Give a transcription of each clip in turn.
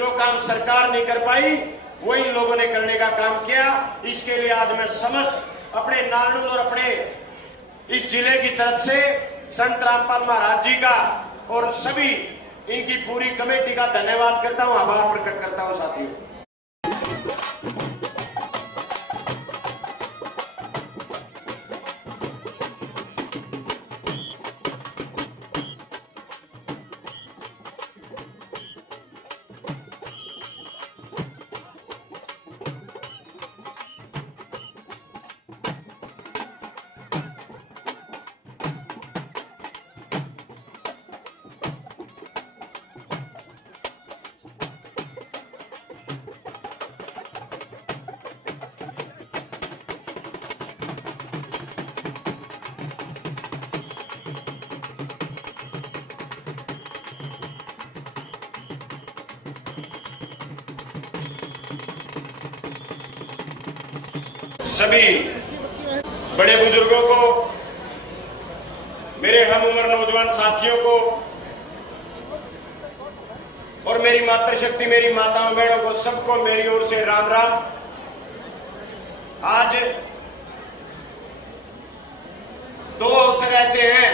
जो काम सरकार नहीं कर पाई वो इन लोगों ने करने का काम किया। इसके लिए आज मैं समस्त अपने नारनौल और अपने इस जिले की तरफ से संत रामपाल महाराज जी का और सभी इनकी पूरी कमेटी का धन्यवाद करता हूं, आभार प्रकट करता हूं साथियों। सभी बड़े बुजुर्गों को, मेरे हम उम्र नौजवान साथियों को और मेरी मातृशक्ति, मेरी माताओं बहनों को, सबको मेरी ओर से राम राम। आज दो अवसर ऐसे हैं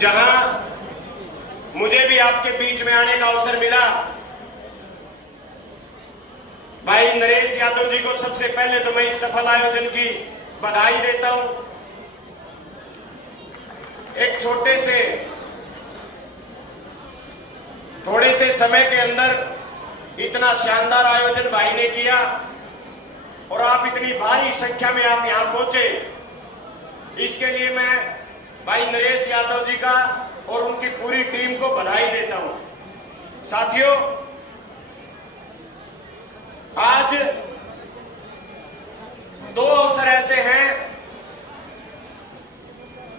जहां मुझे भी आपके बीच में आने का अवसर मिला। भाई नरेश यादव जी को सबसे पहले तो मैं इस सफल आयोजन की बधाई देता हूं। एक थोड़े से समय के अंदर इतना शानदार आयोजन भाई ने किया और आप इतनी भारी संख्या में आप यहां पहुंचे, इसके लिए मैं भाई नरेश यादव जी का और उनकी पूरी टीम को बधाई देता हूं। साथियों, आज दो अवसर ऐसे हैं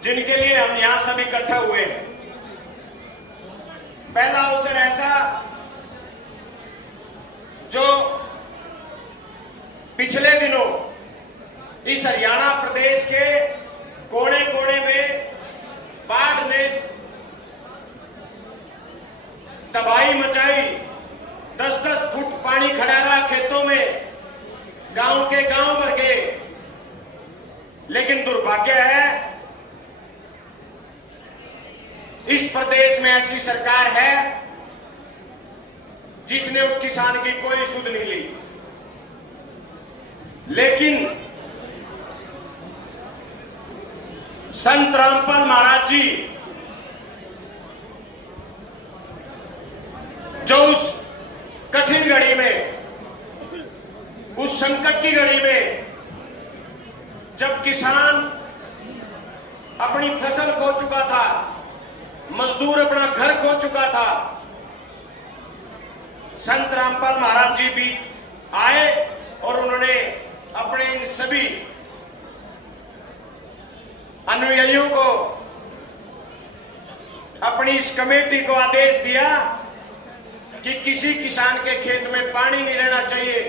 जिनके लिए हम यहां सब इकट्ठा हुए हैं। पहला अवसर ऐसा जो पिछले दिनों इस हरियाणा प्रदेश के कोने कोने में बाढ़ ने तबाही मचाई। 10-10 फुट पानी खड़ा रहा खेतों में, गांव के गांव भर गए। लेकिन दुर्भाग्य है इस प्रदेश में ऐसी सरकार है जिसने उस किसान की कोई सुध नहीं ली। लेकिन संत रामपाल महाराज जी जो उस कठिन घड़ी में, उस संकट की घड़ी में, जब किसान अपनी फसल खो चुका था, मजदूर अपना घर खो चुका था, संत रामपाल महाराज जी भी आए और उन्होंने अपने इन सभी अनुयायियों को, अपनी इस कमेटी को आदेश दिया कि किसी किसान के खेत में पानी नहीं रहना चाहिए,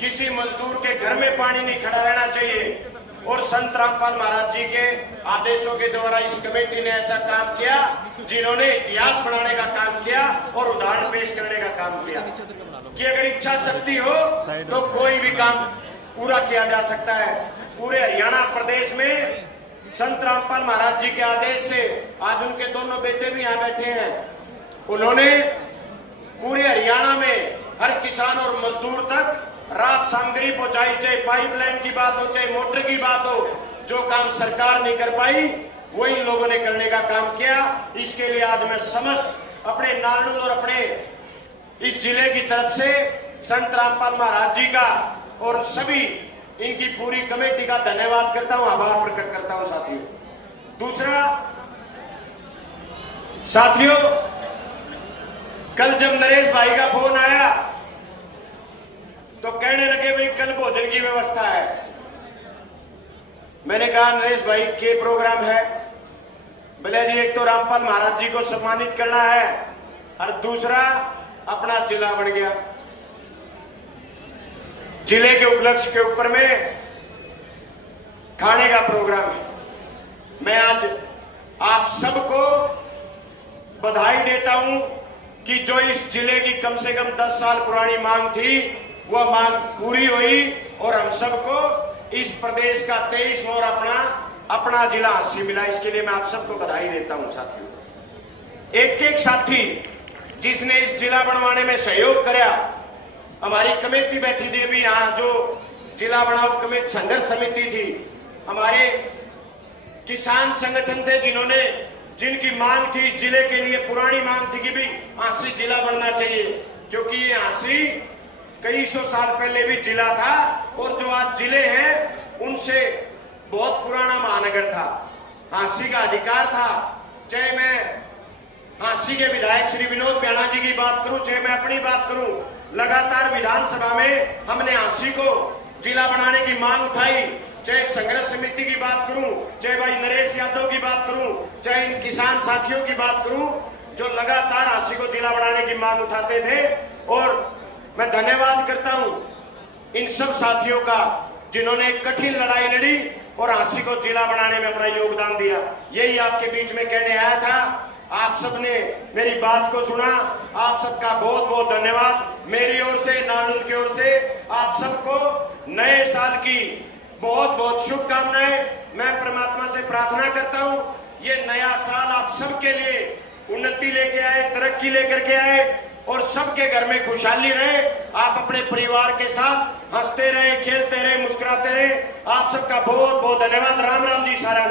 किसी मजदूर के घर में पानी नहीं खड़ा रहना चाहिए। और संत रामपाल महाराज जी के आदेशों के द्वारा इस कमेटी ने ऐसा काम किया जिन्होंने इतिहास बनाने का काम किया और उदाहरण पेश करने का काम किया कि अगर इच्छा शक्ति हो तो कोई भी काम पूरा किया जा सकता है। पूरे हरियाणा प्रदेश में संत रामपाल महाराज जी के आदेश से आज उनके दोनों बेटे भी यहाँ बैठे हैं। उन्होंने पूरे हरियाणा में हर किसान और मजदूर तक राहत सामग्री पहुंचाई, चाहे पाइपलाइन की बात हो, चाहे मोटर की बात हो। जो काम सरकार नहीं कर पाई वो इन लोगों ने करने का काम किया। इसके लिए आज मैं समस्त अपने नारनौल और अपने इस जिले की तरफ से संत रामपाल महाराज जी का और सभी इनकी पूरी कमेटी का धन्यवाद करता हूं, आभार प्रकट करता हूं साथियों। दूसरा साथियों, कल जब नरेश भाई का फोन आया तो कहने लगे भाई कल भोजन की व्यवस्था है। मैंने कहा नरेश भाई के प्रोग्राम है? बोले जी एक तो रामपाल महाराज जी को सम्मानित करना है और दूसरा अपना जिला बन गया, जिले के उपलक्ष्य के ऊपर में खाने का प्रोग्राम है। मैं आज आप सबको बधाई देता हूं कि जो इस जिले की कम से कम 10 साल पुरानी मांग थी वह मांग पूरी हुई और हम सबको इस प्रदेश का 23 और अपना जिला हांसी मिला। इसके लिए मैं आप सबको बधाई देता हूं। साथियों, एक एक साथी जिसने इस जिला बनवाने में सहयोग कराया, हमारी कमेटी बैठी थी अभी यहाँ, जो जिला बनाओ कमेटी संघर्ष समिति थी, हमारे किसान संगठन थे जिनकी मांग थी इस जिले के लिए, पुरानी मांग थी कि भी हांसी जिला बनना चाहिए, क्योंकि ये हांसी कई सौ साल पहले भी जिला था और जो आज जिले हैं उनसे बहुत पुराना महानगर था। हांसी का अधिकार था। चाहे मैं हांसी के विधायक श्री विनोद ब्याना जी की बात करूं, चाहे मैं अपनी बात करूं, लगातार विधानसभा में हमने हांसी को जिला बनाने की मांग उठाई। चाहे संघर्ष समिति की बात करूं, चाहे भाई नरेश यादव की बात करूं, चाहे इन किसान साथियों की बात करूं, जो लगातार हांसी को जिला बनाने की मांग उठाते थे। और मैं धन्यवाद करता हूं इन सब साथियों का जिन्होंने एक कठिन लड़ाई लड़ी और हांसी को जिला बनाने में अपना योगदान दिया। यही आपके बीच में कहने आया था। आप सबने मेरी बात को सुना, आप सबका बहुत बहुत धन्यवाद। मेरी ओर से, नानुल की ओर से आप सबको नए साल की बहुत बहुत शुभकामनाएं। मैं परमात्मा से प्रार्थना करता हूं ये नया साल आप सबके लिए उन्नति लेके आए, तरक्की लेकर के आए और सबके घर में खुशहाली रहे। आप अपने परिवार के साथ हंसते रहे, खेलते रहे, मुस्कुराते रहे। आप सबका बहुत बहुत धन्यवाद। राम राम जी, सारा